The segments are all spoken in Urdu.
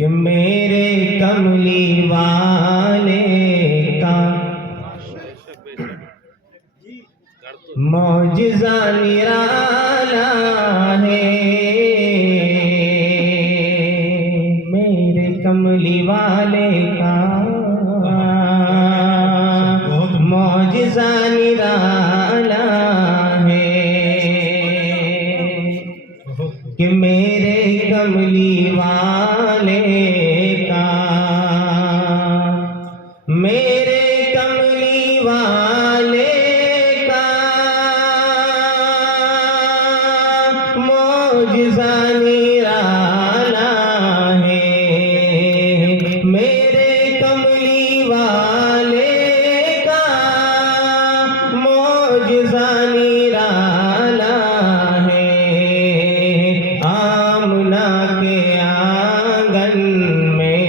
کہ میرے کملی والے کا معجزہ نرالا ہے، میرے کملی والے کا معجزہ نرالا ہے، کہ میرے کملی والے کا، میرے کملی والے کا معجزہ نرالا ہے، میرے کملی والے کا معجزہ نرالا ہے، آمنہ کے آنگن میں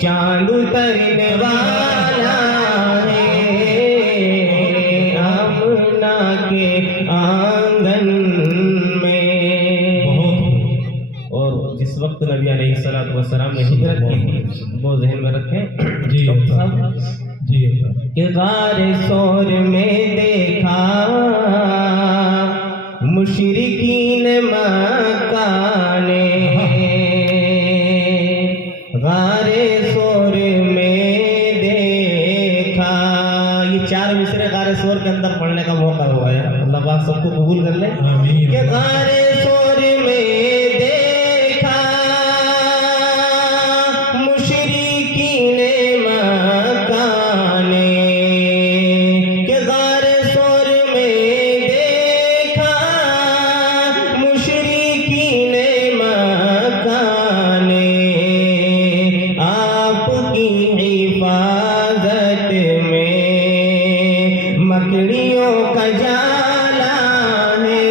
چاند اترنے والا ہے، آمنہ کے آنگن میں۔ اور جس وقت نبی علیہ السلام نے ہجرت کی تھی وہ ذہن میں رکھیں جی کہ غار ثور میں دیکھا مشرکین مکہ نے، غار ثور میں دیکھا، یہ چار مصرے غار ثور کے اندر پڑھنے کا موقع ہوا ہے، اللہ پاک سب کو قبول کر لے۔ کہ غار ثور میں دیکھا مشرکین مکہ نے، کہ غار ثور میں دیکھا مشرکین مکہ نے، آپ کی حفاظت میں مکڑیوں کا جالا ہے،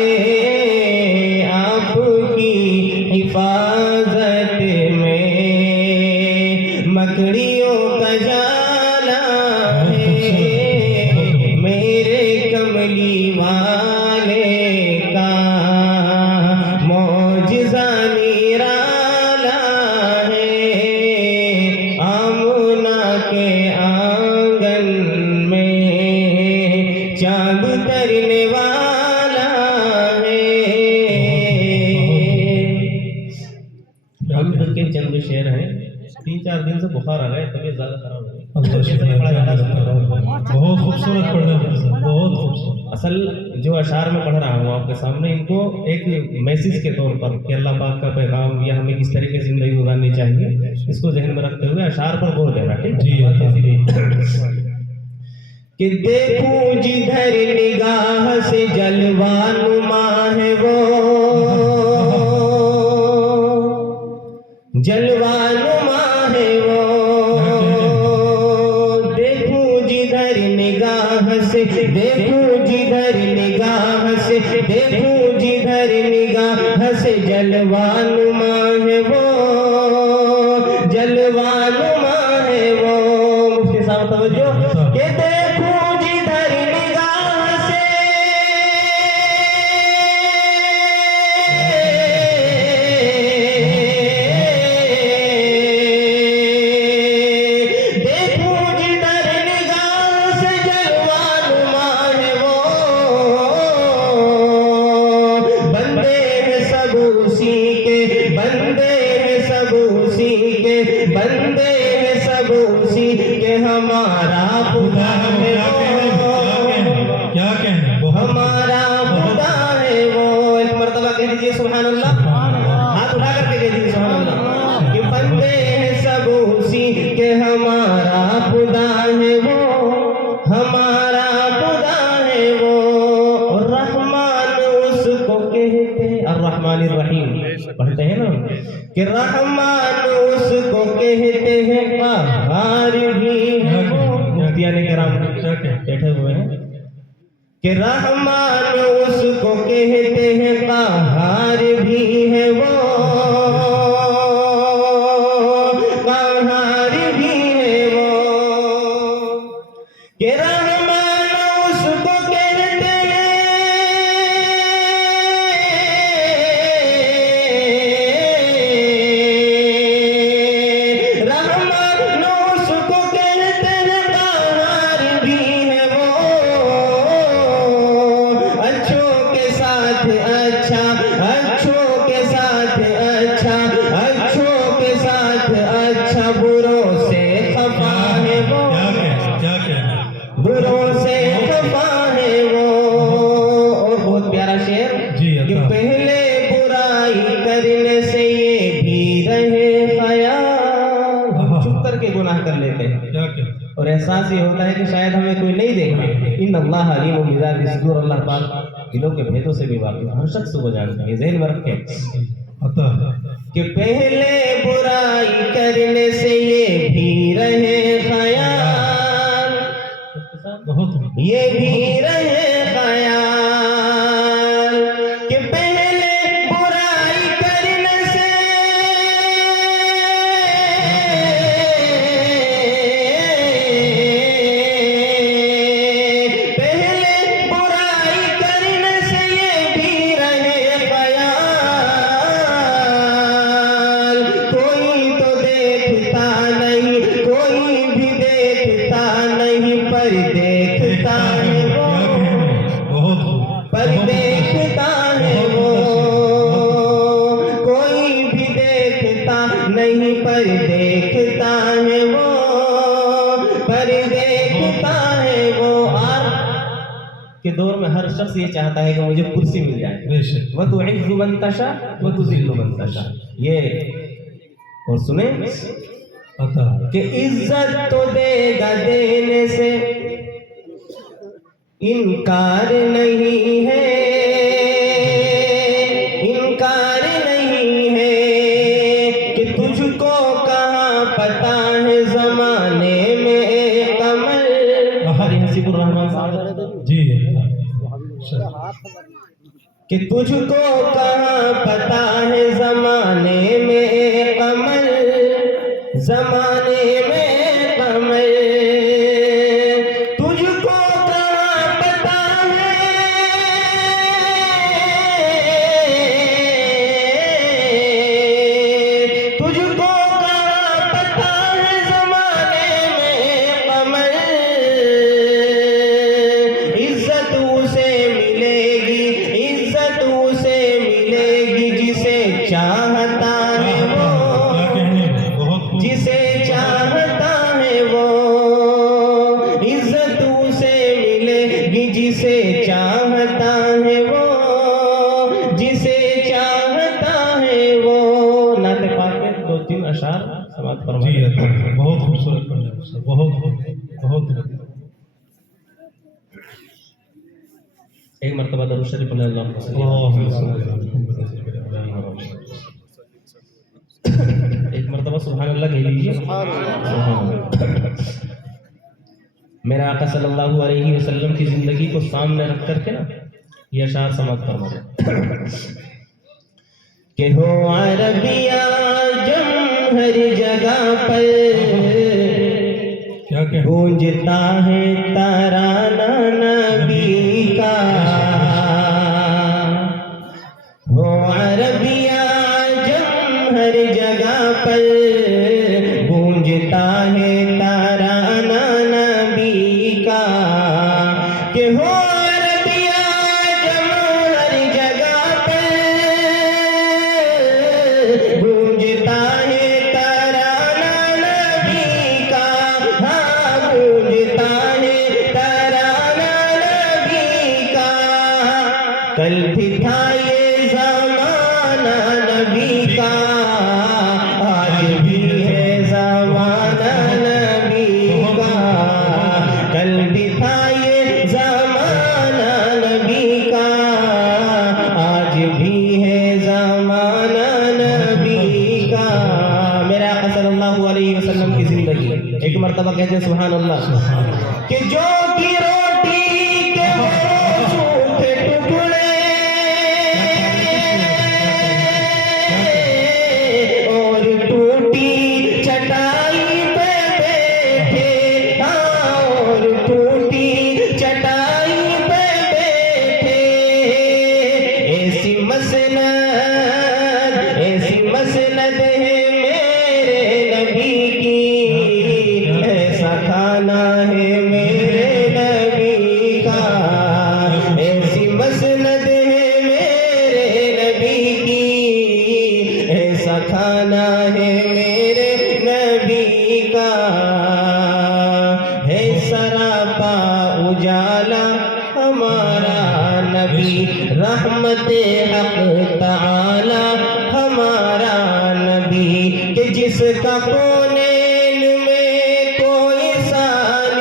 آپ کی حفاظت میں مکڑیوں کا جالا ہے، میرے کملی والے کا معجزہ نرالا ہے، آمنہ کے آنگن میں چاند اترنے والا ہے۔ حمد کے چند شعر ہیں، 3-4 دن سے بخار آ گئے، طبیعت زیادہ خراب ہو گئی۔ بہت خوبصورت پڑھنا بہت خوبصورت۔ اصل جو اشعار میں پڑھ رہا ہوں آپ کے سامنے، ان کو ایک میسج کے طور پر کہ اللہ پاک کا پیغام یا ہمیں کس طریقے سے زندگی گزارنی چاہیے، اس کو ذہن میں رکھتے ہوئے اشعار پر غور دینا، ٹھیک ہے؟ کہ دیکھوں جدھر نگاہ سے جلوہ نما ہے وہ، جلوہ نما ہے وہ، دیکھوں جدھر نگاہ سے، دیکھوں جدھر نگاہ سے، دیکھوں جدھر نگاہ سے جلوہ نما ہے وہ، جلوہ نما ہے وہ۔ مفتی صاحب توجہ، کہ دیکھوں جدھر نگاہ سے، دیکھوں جدھر نگاہ سے جلوہ نما ہے وہ، بندے ہیں سب اسی کے، بندے ہیں سب اسی کے، بندے ہیں سب اسی کے، ہمارا خدا ہے وہ، کیا کہنا، ہمارا خدا ہے وہ۔ ایک مرتبہ کہہ دیجیے سبحان اللہ، ہاتھ اٹھا کر کے کہہ دیجیے سبحان اللہ، کہ بندے ہیں سب اسی کے، ہمارا خدا ہے وہ، ہمارا خدا ہے وہ۔ رحمان اس کو کہتے ہیں، الرحمن الرحیم پڑھتے ہیں نا، کہ رحمان اس کو کہتے ہیں، قہار بھی ہے وہ۔ مفتیان کرام بیٹھے ہوئے ہیں، کہ رحمان اس کو کہتے ہیں، قہار بھی ہے وہ، قہار بھی ہے وہ، کہ رحمان اس کو کہتے ہیں، احساس یہ ہوتا ہے کہ شاید ہمیں کوئی نہیں دیکھ رہا. ان اللہ علیم بذات الصدور, اللہ پاک دلوں کے بھیدوں سے بھی واقف ہے, ہر شخص کو جانتا ہے. ذہن میں رکھیں عطا کہ پہلے برائی کرنے سے یہ بھی رہے خیال, بہت یہ بھی رہے خیال کہ پہلے برائی کرنے سے یہ بھی رہے خیال. کوئی تو دیکھتا نہیں, کوئی بھی دیکھتا نہیں, پر دیکھتا ہے وہ, پر دیکھتا ہے وہ. کوئی بھی دیکھتا نہیں, پر دیکھتا ہے وہ, پر دیکھتا ہے وہ. آج کے دور میں ہر شخص یہ چاہتا ہے کہ مجھے کرسی مل جائے. بے شک وَتُعِزُّ مَن تَشَاءُ وَتُذِلُّ مَن تَشَاءُ. یہ اور سنیں عطا کہ عزت تو دے گا دینے سے انکار نہیں ہے, انکار نہیں ہے کہ تجھ کو کہاں پتا ہے زمانے میں کمل. حسیب الرحمان صاحب جی کہ تجھ کو کہاں پتا ہے زمانے میں کمل, زمانے میں کمل. تجھ کو کہاں پتا ہے, تجھ کو کہاں پتا ہے زمانے میں کمل. عزت اسے ملے گی, عزت اسے ملے گی جسے چاہتا ہے وہ, جسے چاہتا ہے وہ. عزت اسے ملے گی جسے چاہتا ہے وہ, جسے چاہتا ہے وہ. نعت پاک کے 2-3 اشعار سماعت جی فرمائیں. عطا بہت خوبصورت پڑھا ہے, بہت ایک مرتبہ درود شریف پڑھ اللہ صلی ایک مرتبہ سبحان اللہ کہہ لیجیے. میرا آقا صلی اللہ علیہ وسلم کی زندگی کو سامنے رکھ کر کے نا یہ اشعار سماعت فرمائیں کہ ہو عربیہ جم ہر جگہ پر کیا کہ گونجتا ہے ترانہ نبی کا. ہو عربیہ جم ہر جگہ پر گونجتا ہے ترانہ نبی کا. کہ ہو عربیہ جم ہر جگہ پر گونجتا ہے ترانہ نبی کا. ہاں گونجتا ہے ترانہ نبی کا. کل بھی تھا یہ زمانہ نبی کا, آج بھی ہے زمانہ نبی کا. کل بھی تھا یہ زمانہ نبی کا, آج بھی ہے زمانہ نبی کا. میرے آقا صلی اللہ علیہ وسلم کی زندگی. ایک مرتبہ کہتے ہیں سبحان اللہ کہ جو کی روٹی کے ہو سوکھے ٹکڑے اور ٹوٹی چٹائی پہ بیٹھے, ہاں اور ٹوٹی چٹائی پہ بیٹھے. ایسی مسند ہے میرے نبی کی, ایسا کھانا ہے میرے نبی کا. ایسی مسند ہے میرے نبی کی, ایسا کھانا ہے میرے نبی کا. ہے سراپا اجالا ہمارا نبی, رحمت حق تعالی ہمارا نبی. کہ جس کا کونین میں کوئی ثانی